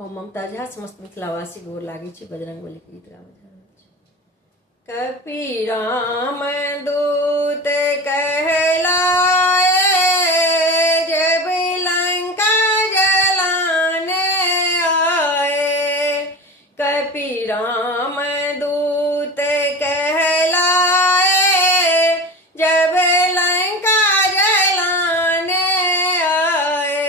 हम ममता झा समस्त मिथिलावासी गोर लागी छी बजरंग बली के गीत गावे जा रहल छी। कपि राम दूत कहलाए जब लंका जलाने आए। कपि राम दूत कहलाए जब लंका जलाने आए।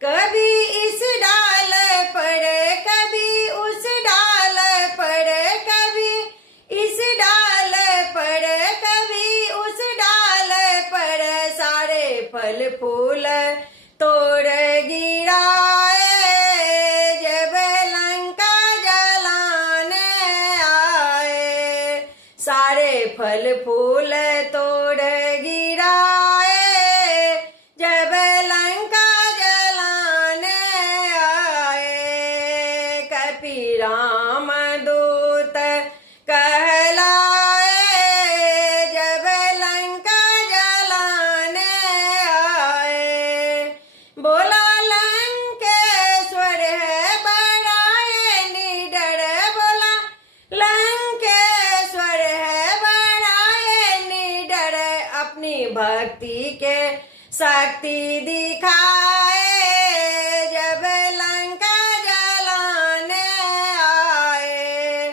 कभी इस डाल पर कभी उस डाल पर, कभी इस डाल पर कभी उस डाल पर, सारे फल फूल तोड़ गिराए जब लंका जलाने आए। सारे फल फूल तोड़ गिराए जब लंका जलाने आए। कपि राम दूत कहलाए जब लंका जलाने आए। बोला लंकेश्वर है बड़ाए निडर, बोला लंकेश्वर है बड़ाए निडर, अपनी भक्ति के शक्ति दिखाए जब लंका जलाने आए।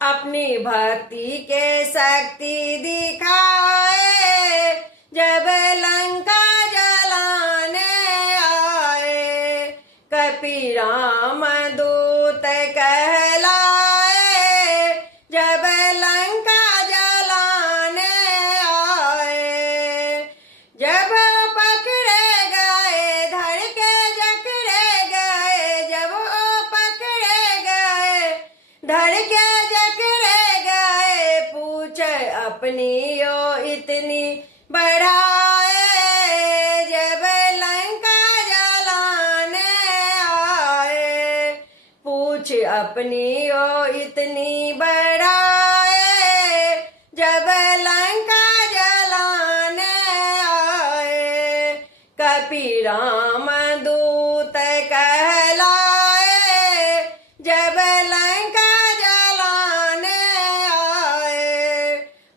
अपनी भक्ति के शक्ति दिखाए जब लंका जलाने आए। कपि राम दूत कहलाए जब लंका जलाने आए। जब पकड़े गए धर के जकड़े गए, जब वो पकड़े गए धर के जकड़े गए, पूछ अपनी ओ इतनी बढ़ाए जब लंका जलाने आए। पूछ अपनी ओ इतनी बढ़ाए जब लंका जलाने आए। कपि राम दूत कहलाए जब लंका जलाने आए।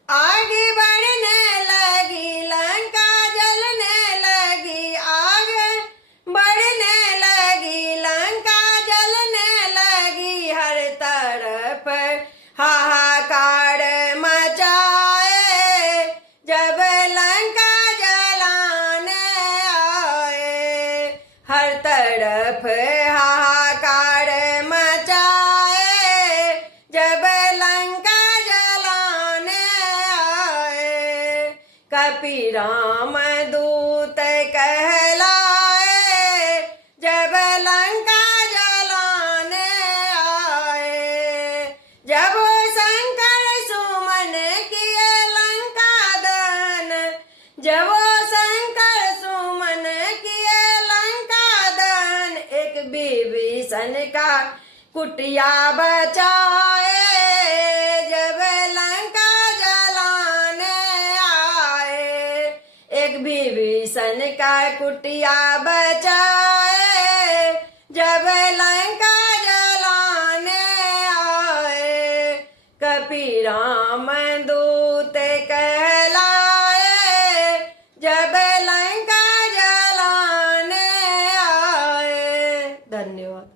आगे बढ़ने लगी लंका जलने लगी, आगे बढ़ने लगी लंका जलने लगी। हर तरफ हाहाकार मचाए जब लंका जलाने आए। हर तरफ हाहाकार मचाए जब लंका जलाने आए। कपि राम दूत कहलाए जब लंका जलाने आए। जब शंकर सुमन किए लंका दहन, जब शंकर सुमन किए लंका दहन, एक विभीषण का कुटिया बचाए जब लंका जलाने आए। एक विभीषण का कुटिया बचाए जब लंका जलाने आए। कपि राम दूत कहलाए जब लंका जलाने आए। धन्यवाद।